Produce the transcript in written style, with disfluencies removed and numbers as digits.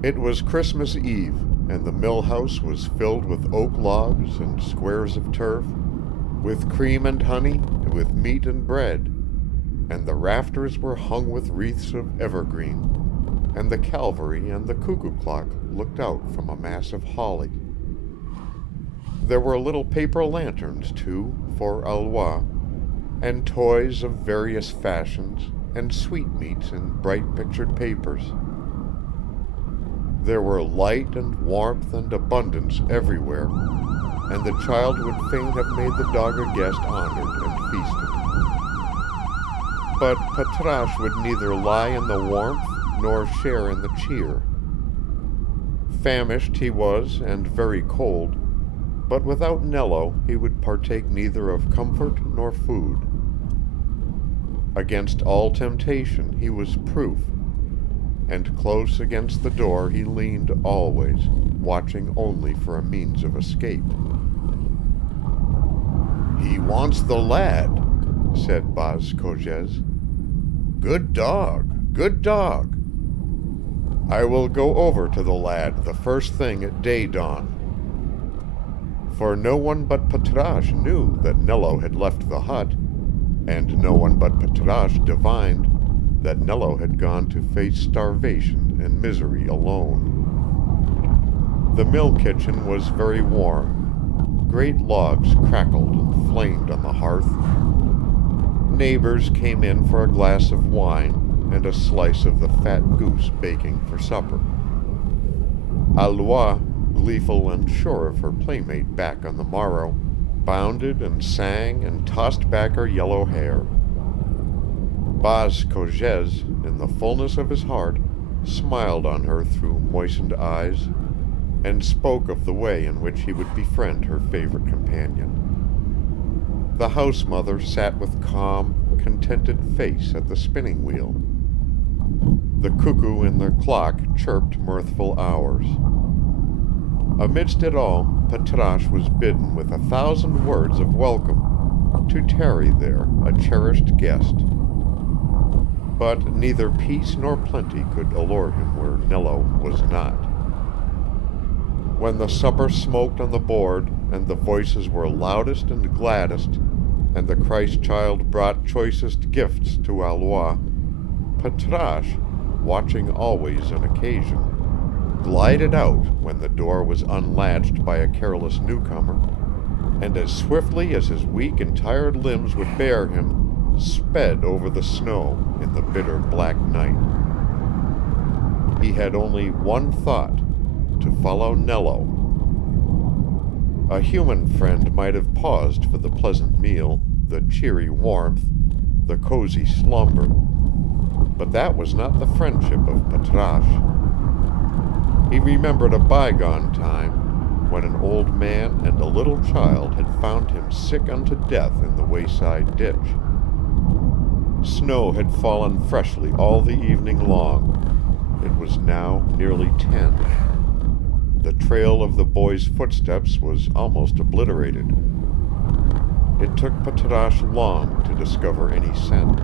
It was Christmas Eve, and the mill house was filled with oak logs and squares of turf, with cream and honey, with meat and bread, and the rafters were hung with wreaths of evergreen, and the Calvary and the cuckoo clock looked out from a mass of holly. There were little paper lanterns, too, for Alois, and toys of various fashions, and sweetmeats in bright pictured papers. There were light and warmth and abundance everywhere, and the child would fain have made the dog a guest honored and feasted. But Patrache would neither lie in the warmth nor share in the cheer. Famished he was and very cold, but without Nello he would partake neither of comfort nor food. Against all temptation he was proof, and close against the door he leaned always, watching only for a means of escape. "He wants the lad," said Bas Cogez. "Good dog, good dog. I will go over to the lad the first thing at day dawn." For no one but Patrache knew that Nello had left the hut, and no one but Patrache divined that Nello had gone to face starvation and misery alone. The mill kitchen was very warm. Great logs crackled and flamed on the hearth. Neighbors came in for a glass of wine and a slice of the fat goose baking for supper. Alois, gleeful and sure of her playmate back on the morrow, bounded and sang and tossed back her yellow hair. Bas Cogez, in the fullness of his heart, smiled on her through moistened eyes, and spoke of the way in which he would befriend her favorite companion. The house mother sat with calm, contented face at the spinning wheel. The cuckoo in the clock chirped mirthful hours. Amidst it all, Patrache was bidden with 1,000 words of welcome to tarry there, a cherished guest. But neither peace nor plenty could allure him where Nello was not. When the supper smoked on the board, and the voices were loudest and gladdest, and the Christ-child brought choicest gifts to Alois, Patrache, watching always an occasion, glided out when the door was unlatched by a careless newcomer, and as swiftly as his weak and tired limbs would bear him, sped over the snow in the bitter black night. He had only one thought: to follow Nello. A human friend might have paused for the pleasant meal, the cheery warmth, the cozy slumber, but that was not the friendship of Patrache. He remembered a bygone time when an old man and a little child had found him sick unto death in the wayside ditch. Snow had fallen freshly all the evening long. It was now nearly 10. The trail of the boy's footsteps was almost obliterated. It took Patrache long to discover any scent.